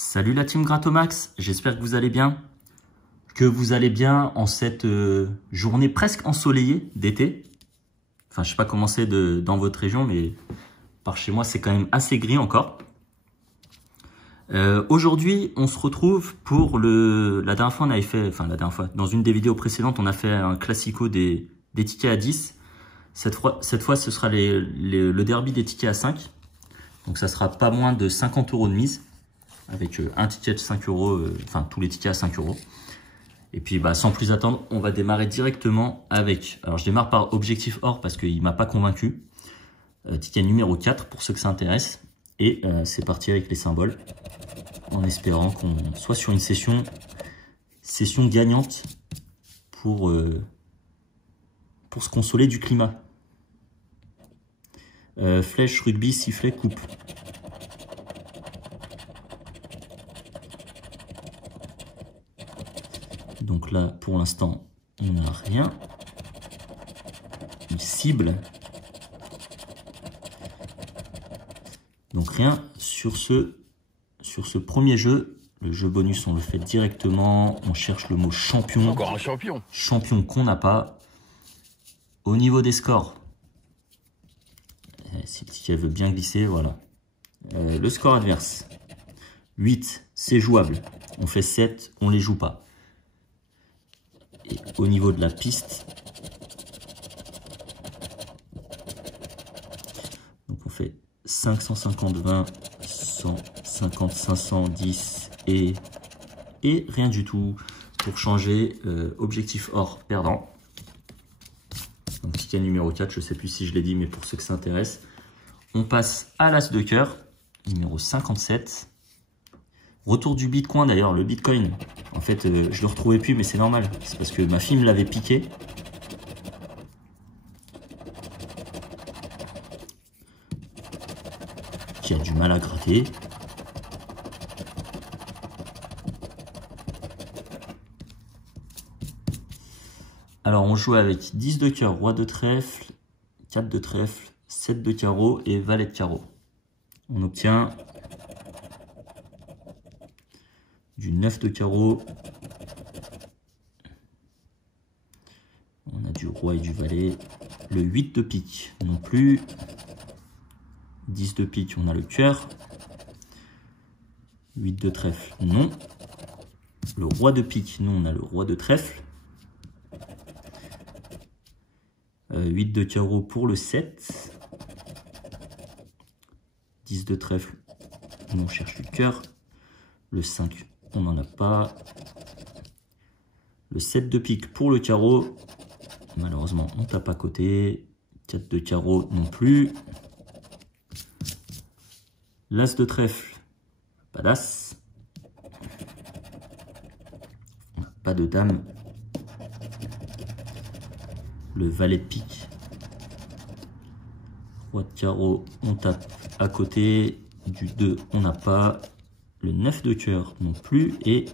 Salut la team Gratomax, j'espère que vous allez bien. En cette journée presque ensoleillée d'été. Enfin, je sais pas comment c'est dans votre région, mais par chez moi, c'est quand même assez gris encore. Aujourd'hui, on se retrouve pour la dernière fois, on avait fait, dans une des vidéos précédentes, on a fait un classico des tickets à 10. Cette fois, ce sera le derby des tickets à 5. Donc, ça sera pas moins de 50 € de mise. Avec un ticket de 5 €, tous les tickets à 5 €. Et puis, sans plus attendre, on va démarrer directement avec... Alors, je démarre par Objectif Or parce qu'il m'a pas convaincu. Ticket numéro 4 pour ceux que ça intéresse. Et c'est parti avec les symboles. En espérant qu'on soit sur une session gagnante pour se consoler du climat. Flèche, rugby, sifflet, coupe. Donc là, pour l'instant, on n'a rien. Il cible. Donc rien sur ce premier jeu. Le jeu bonus, on le fait directement. On cherche le mot champion. Encore un champion. Champion qu'on n'a pas. Au niveau des scores, si le ticket veut bien glisser, voilà. Le score adverse, 8, c'est jouable. On fait 7, on les joue pas. Et au niveau de la piste, donc on fait 550, 20, 150, 510 et rien du tout pour changer. Objectif or perdant. Donc ticket numéro 4, je sais plus si je l'ai dit, mais pour ceux que ça intéresse, on passe à l'as de cœur, numéro 57. Retour du Bitcoin d'ailleurs, le Bitcoin. En fait, je le retrouvais plus, mais c'est normal. C'est parce que ma fille me l'avait piqué. Qui a du mal à gratter. Alors, on joue avec 10 de cœur, roi de trèfle, 4 de trèfle, 7 de carreau et valet de carreau. On obtient du 9 de carreau. On a du roi et du valet. Le 8 de pique non plus. 10 de pique, on a le cœur. 8 de trèfle, non. Le roi de pique, non, on a le roi de trèfle. 8 de carreau pour le 7. 10 de trèfle, nous on cherche le cœur. Le 5, on n'en a pas. Le 7 de pique pour le carreau. Malheureusement, on tape à côté. 4 de carreau non plus. L'as de trèfle, pas d'as. Pas de dame. Le valet de pique. Roi de carreau, on tape à côté. Du 2, on n'a pas. Le 9 de cœur non plus. Et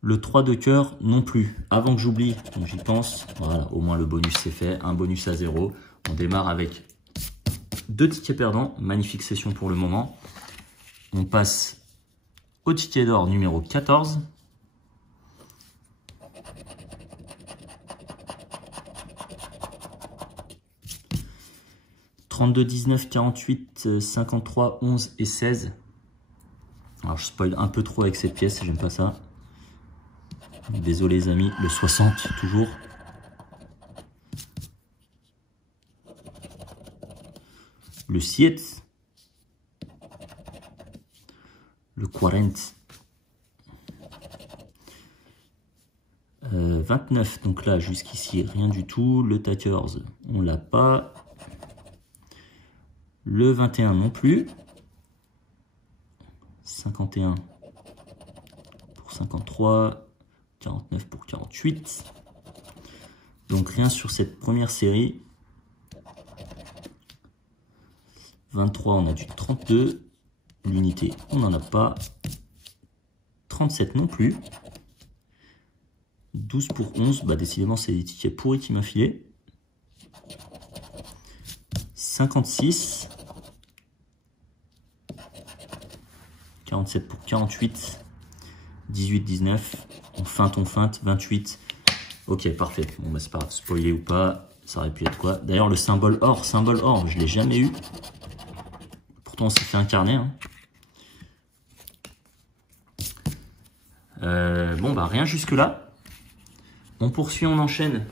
le 3 de cœur non plus. Avant que j'oublie, donc j'y pense. Voilà, au moins le bonus c'est fait. Un bonus à 0. On démarre avec 2 tickets perdants. Magnifique session pour le moment. On passe au ticket d'or numéro 14. « 32, 19, 48, 53, 11 et 16. » Alors, je spoil un peu trop avec cette pièce, j'aime pas ça. Désolé les amis, le 60 toujours. Le 7. Le 40. 29, donc là jusqu'ici rien du tout. Le 14, on l'a pas. Le 21 non plus. 51 pour 53. 49 pour 48. Donc rien sur cette première série. 23, on a du 32. L'unité, on n'en a pas. 37 non plus. 12 pour 11. Décidément, c'est des tickets pourris qui m'a filé. 56. 47 pour 48. 18, 19. On feinte. 28. Ok, parfait. Bon, bah, c'est pas grave, spoiler ou pas. Ça aurait pu être quoi? D'ailleurs, le symbole or, je l'ai jamais eu. Pourtant, on s'est fait incarner. Hein. Bon, bah, rien jusque-là. On poursuit, on enchaîne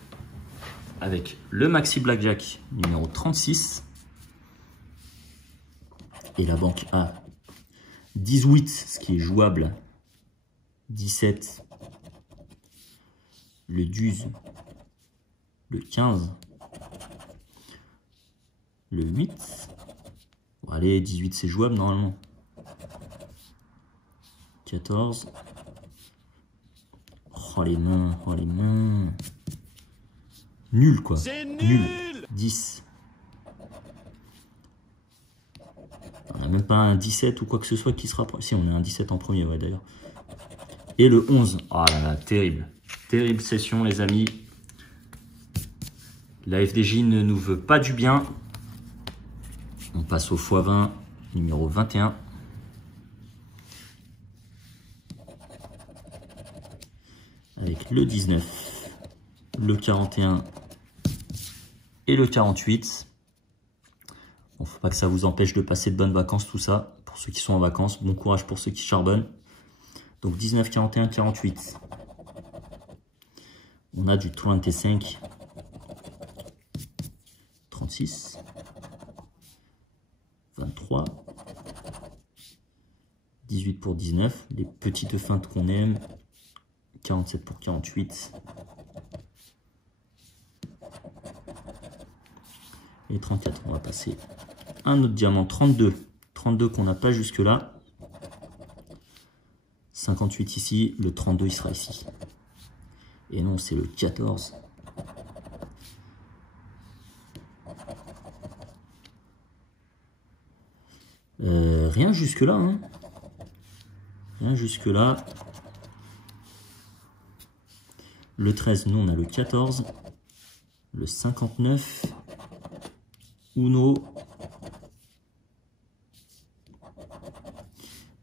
avec le Maxi Blackjack numéro 36. Et la banque A. 18, ce qui est jouable. 17. Le 12. Le 15. Le 8. Bon, allez, 18, c'est jouable normalement. 14. Oh les mains. Nul quoi. Nul. 10. On n'a même pas un 17 ou quoi que ce soit qui sera... Si, on a un 17 en premier, ouais, d'ailleurs. Et le 11. Oh là là, terrible. Terrible session, les amis. La FDJ ne nous veut pas du bien. On passe au x20, numéro 21. Avec le 19, le 41 et le 48. Bon, faut pas que ça vous empêche de passer de bonnes vacances, tout ça. Pour ceux qui sont en vacances, bon courage pour ceux qui charbonnent. Donc 19, 41, 48. On a du 25, 36, 23, 18 pour 19. Les petites feintes qu'on aime. 47 pour 48. Et 34, on va passer un autre diamant, 32. 32 qu'on n'a pas jusque là. 58 ici, le 32 il sera ici. Et non, c'est le 14. Rien jusque là, hein. Rien jusque là. Le 13, nous on a le 14. Le 59. Uno.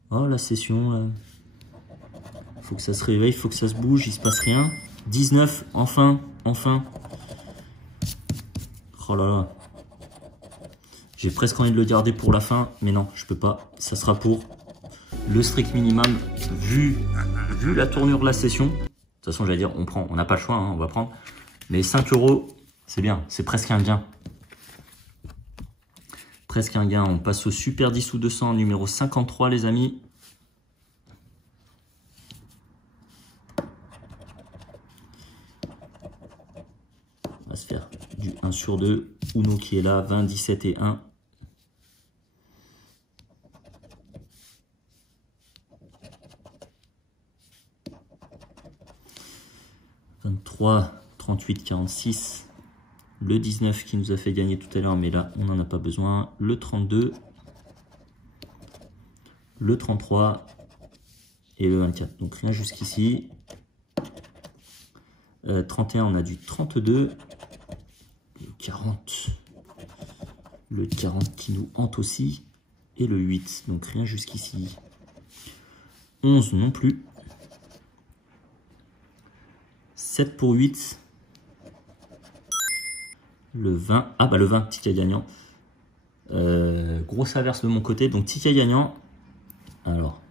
Oh la session là. Faut que ça se réveille, faut que ça se bouge, il se passe rien. 19, enfin. Oh là là. J'ai presque envie de le garder pour la fin, mais non, je peux pas. Ça sera pour le strict minimum, vu la tournure de la session. De toute façon, j'allais dire, on n'a pas le choix, hein, on va prendre. Mais 5 €, c'est bien, c'est presque un gain. Presque un gain. On passe au Super 10 ou 200, numéro 53, les amis. On va se faire du 1 sur 2. Uno qui est là, 20, 17 et 1. « 23, 38, 46. Le 19 qui nous a fait gagner tout à l'heure, mais là, on n'en a pas besoin. Le 32. Le 33. Et le 24. Donc, rien jusqu'ici. 31, on a du 32. Le 40. Le 40 qui nous hante aussi. Et le 8. Donc, rien jusqu'ici. 11 non plus. 7 pour 8. Le 20. Ah bah le 20, ticket gagnant. Grosse averse de mon côté. Donc ticket gagnant. Alors.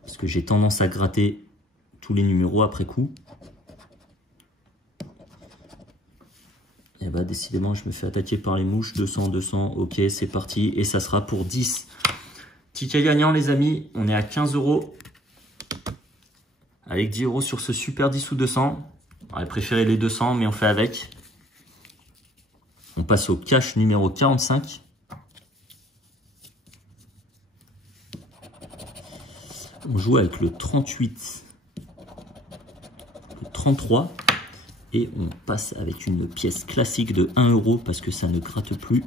Parce que j'ai tendance à gratter tous les numéros après coup. Et bah décidément je me fais attaquer par les mouches. 200, 200. Ok, c'est parti. Et ça sera pour 10. Ticket gagnant les amis. On est à 15 €. Avec 10 € sur ce Super 10 ou 200. J'aurais préféré les 200, mais on fait avec. On passe au cash numéro 45. On joue avec le 38, le 33. Et on passe avec une pièce classique de 1 € parce que ça ne gratte plus.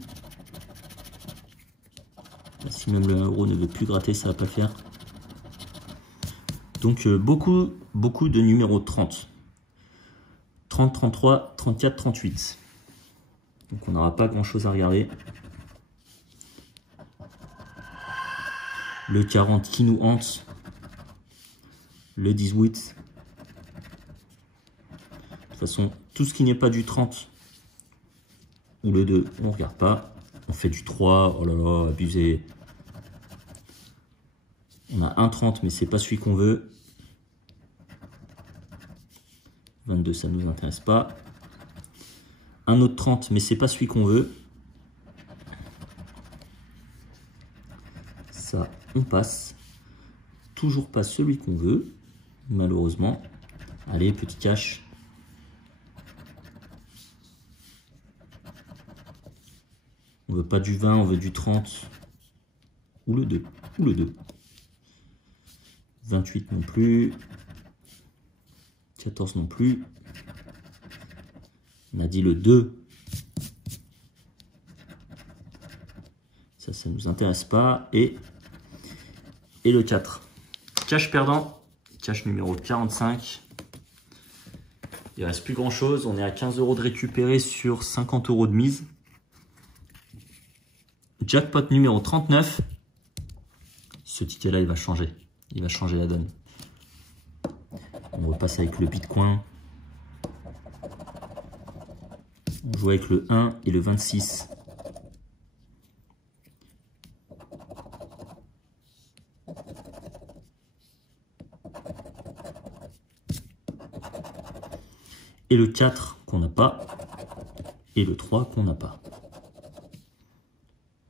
Si même le 1 € ne veut plus gratter, ça ne va pas le faire. Donc beaucoup de numéros 30. 30, 33, 34, 38. Donc on n'aura pas grand chose à regarder. Le 40 qui nous hante. Le 18. De toute façon, tout ce qui n'est pas du 30 ou le 2, on ne regarde pas. On fait du 3. Oh là là, abusé. On a un 30, mais c'est pas celui qu'on veut. 22, ça ne nous intéresse pas. Un autre 30, mais c'est pas celui qu'on veut. Ça, on passe. Toujours pas celui qu'on veut, malheureusement. Allez, petit cash. On veut pas du 20, on veut du 30. Ou le 2. Ou le 2. 28 non plus. 14 non plus. On a dit le 2. Ça ne nous intéresse pas. Et le 4. Cash perdant. Cash numéro 45. Il ne reste plus grand chose. On est à 15 € de récupérer sur 50 € de mise. Jackpot numéro 39. Ce ticket-là, il va changer. Il va changer la donne. On repasse avec le Bitcoin. On joue avec le 1 et le 26. Et le 4 qu'on n'a pas. Et le 3 qu'on n'a pas.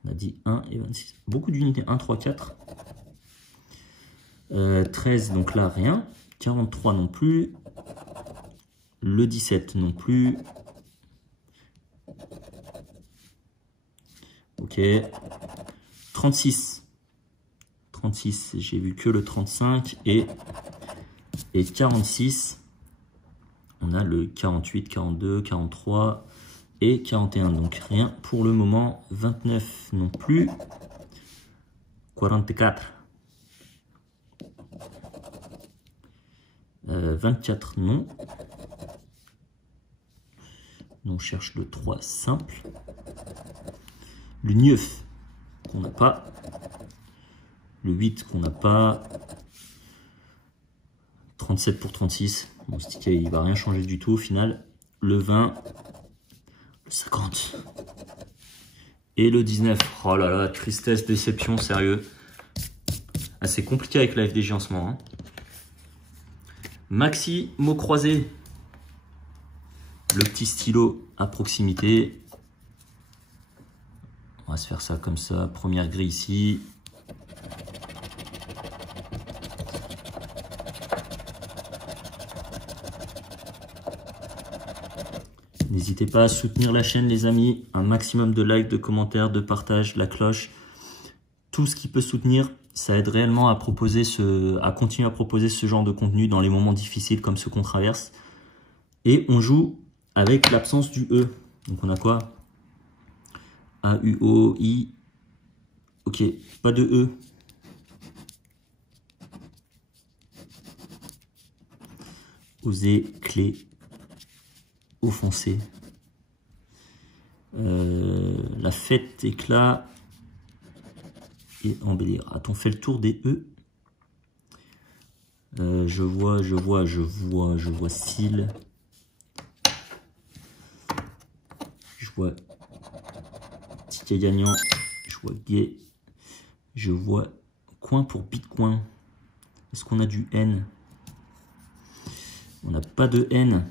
On a dit 1 et 26. Beaucoup d'unités. 1, 3, 4. 13, donc là, rien. 43 non plus. Le 17 non plus. Ok. 36. 36, j'ai vu que le 35. Et 46. On a le 48, 42, 43 et 41. Donc rien pour le moment. 29 non plus. 44. 24 non. On cherche le 3 simple. Le 9 qu'on n'a pas. Le 8 qu'on n'a pas. 37 pour 36. Bon, ce ticket, il ne va rien changer du tout au final. Le 20. Le 50. Et le 19. Oh là là, tristesse, déception, sérieux. Ah, c'est compliqué avec la FDJ en ce moment. Hein. Maxi, mot croisé. Le petit stylo à proximité. On va se faire ça comme ça. Première grille ici. N'hésitez pas à soutenir la chaîne, les amis. Un maximum de likes, de commentaires, de partage, la cloche. Tout ce qui peut soutenir, ça aide réellement à continuer à proposer ce genre de contenu dans les moments difficiles comme ceux qu'on traverse. Et on joue avec l'absence du E. Donc on a quoi? A, U, O, I. Ok, pas de E. Oser, clé. Offensé. La fête, éclat. Et embellir. A-t-on fait le tour des E? Je vois style. Je vois ticket gagnant. Je vois gay. Je vois coin pour Bitcoin. Est-ce qu'on a du N? On n'a pas de N.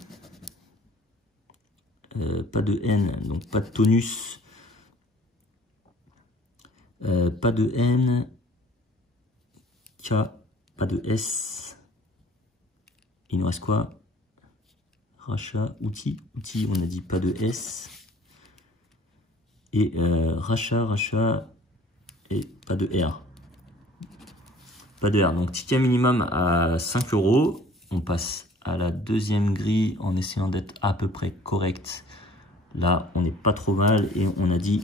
Pas de N, donc pas de tonus. Pas de N. K. Pas de S. Il nous reste quoi? Rachat, outils. Outils, on a dit pas de S. Et rachat. Et pas de R. Pas de R. Donc ticket minimum à 5 €. On passe à la deuxième grille en essayant d'être à peu près correct. Là, on n'est pas trop mal et on a dit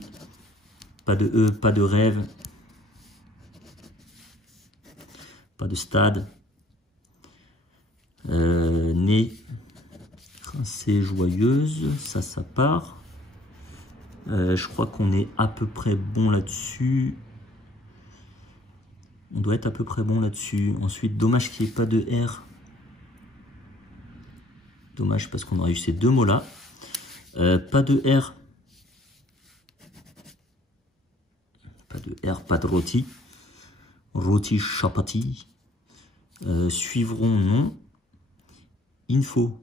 pas de E, pas de rêve, pas de stade, nez, rincée, joyeuse, ça part. Je crois qu'on est à peu près bon là-dessus. On doit être à peu près bon là-dessus. Ensuite, dommage qu'il n'y ait pas de R. Dommage parce qu'on aurait eu ces deux mots-là. Pas de R. Pas de R, pas de rôti. Rôti, chapati. Suivront, non. Info.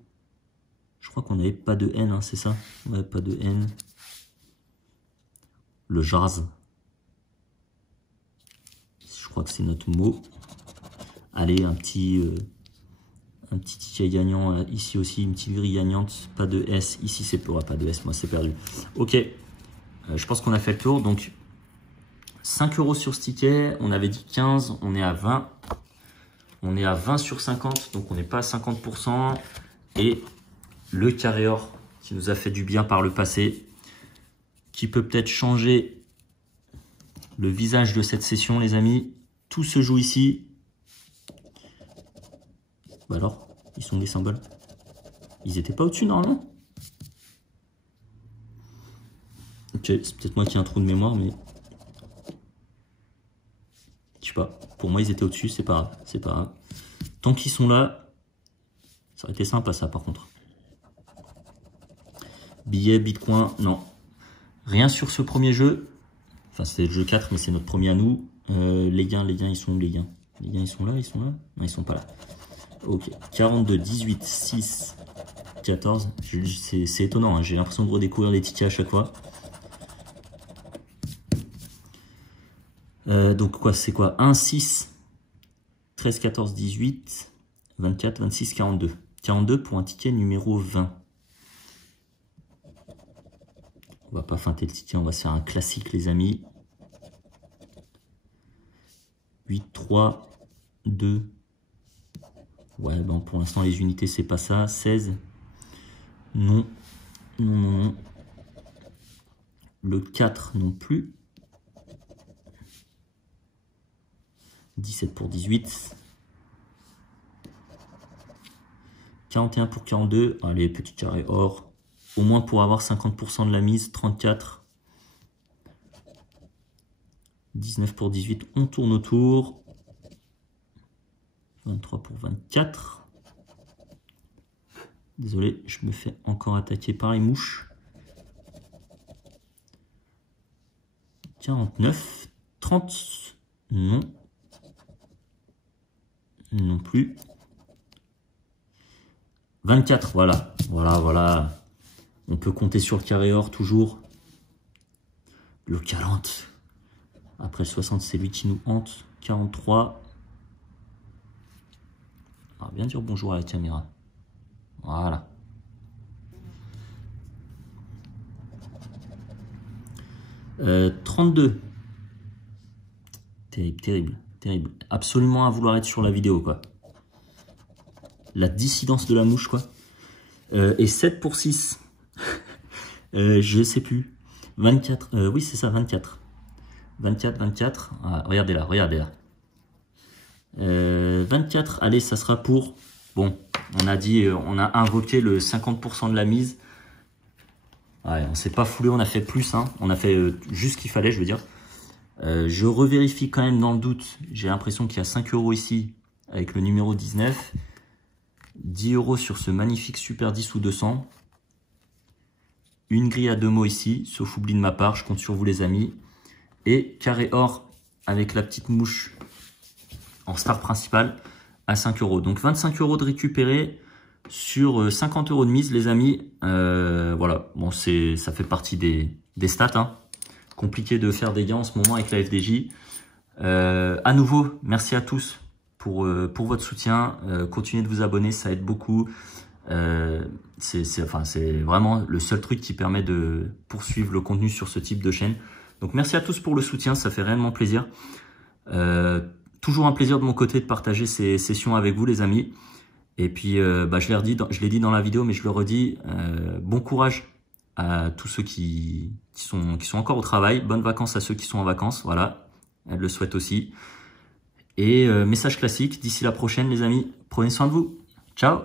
Je crois qu'on n'avait pas de N, hein, c'est ça? Ouais, pas de N. Le jazz. Je crois que c'est notre mot. Allez, un petit ticket gagnant ici aussi, une petite grille gagnante. Pas de S. Ici, c'est pas de S. Moi, c'est perdu. Ok. Je pense qu'on a fait le tour. Donc, 5 € sur ce ticket. On avait dit 15. On est à 20. On est à 20 sur 50. Donc, on n'est pas à 50%. Et le carré or qui nous a fait du bien par le passé. Qui peut peut-être changer le visage de cette session, les amis. Tout se joue ici. Bah alors, ils sont des symboles. Ils étaient pas au-dessus normalement? Ok, c'est peut-être moi qui ai un trou de mémoire, mais... Je sais pas. Pour moi, ils étaient au-dessus, c'est pas grave. C'est pas grave. Tant qu'ils sont là, ça aurait été sympa ça par contre. Billets, bitcoin, non. Rien sur ce premier jeu. Enfin, c'est le jeu 4, mais c'est notre premier à nous. Les gains, ils sont où les gains? Les gains, ils sont là? Non, ils sont pas là. Ok. 42, 18, 6, 14. C'est étonnant, hein. J'ai l'impression de redécouvrir les tickets à chaque fois. Donc quoi, c'est quoi? 1, 6, 13, 14, 18, 24, 26, 42. 42 pour un ticket numéro 20. On va pas feinter le ticket, on va se faire un classique les amis. 8, 3, 2. Ouais, bon, pour l'instant, les unités, c'est pas ça. 16. Non. Non, non, non. Le 4 non plus. 17 pour 18. 41 pour 42. Allez, petit carré or. Au moins pour avoir 50% de la mise. 34. 19 pour 18. On tourne autour. 23 pour 24. Désolé, je me fais encore attaquer par les mouches. 49. 30. Non. Non plus. 24, voilà. Voilà. On peut compter sur le carré or toujours. Le 40. Après le 60, c'est lui qui nous hante. 43. On va bien dire bonjour à la caméra. Voilà. Euh, 32. Terrible, terrible, terrible. Absolument à vouloir être sur la vidéo, quoi. La dissidence de la mouche, quoi. Et 7 pour 6. Je sais plus. 24. Oui, c'est ça, 24. 24, 24. Ah, regardez là, regardez là. 24, allez, ça sera pour... Bon, on a dit, on a invoqué le 50% de la mise. Ouais, on s'est pas foulé, on a fait plus, hein. On a fait juste ce qu'il fallait, je veux dire. Je revérifie quand même dans le doute. J'ai l'impression qu'il y a 5 € ici, avec le numéro 19. 10 € sur ce magnifique Super 10 ou 200. Une grille à 2 mots ici, sauf oubli de ma part, je compte sur vous les amis. Et carré or avec la petite mouche en star principale à 5 €. Donc 25 € de récupérer sur 50 € de mise les amis. Voilà, bon ça fait partie des stats, hein. Compliqué de faire des gains en ce moment avec la FDJ. À nouveau, merci à tous pour votre soutien. Continuez de vous abonner, ça aide beaucoup. C'est vraiment le seul truc qui permet de poursuivre le contenu sur ce type de chaîne. Donc merci à tous pour le soutien, ça fait réellement plaisir. Toujours un plaisir de mon côté de partager ces sessions avec vous les amis. Et puis je l'ai dit dans la vidéo, mais je le redis, bon courage à tous ceux qui sont encore au travail. Bonnes vacances à ceux qui sont en vacances, voilà, elle le souhaite aussi. Et message classique, d'ici la prochaine les amis, prenez soin de vous. Ciao.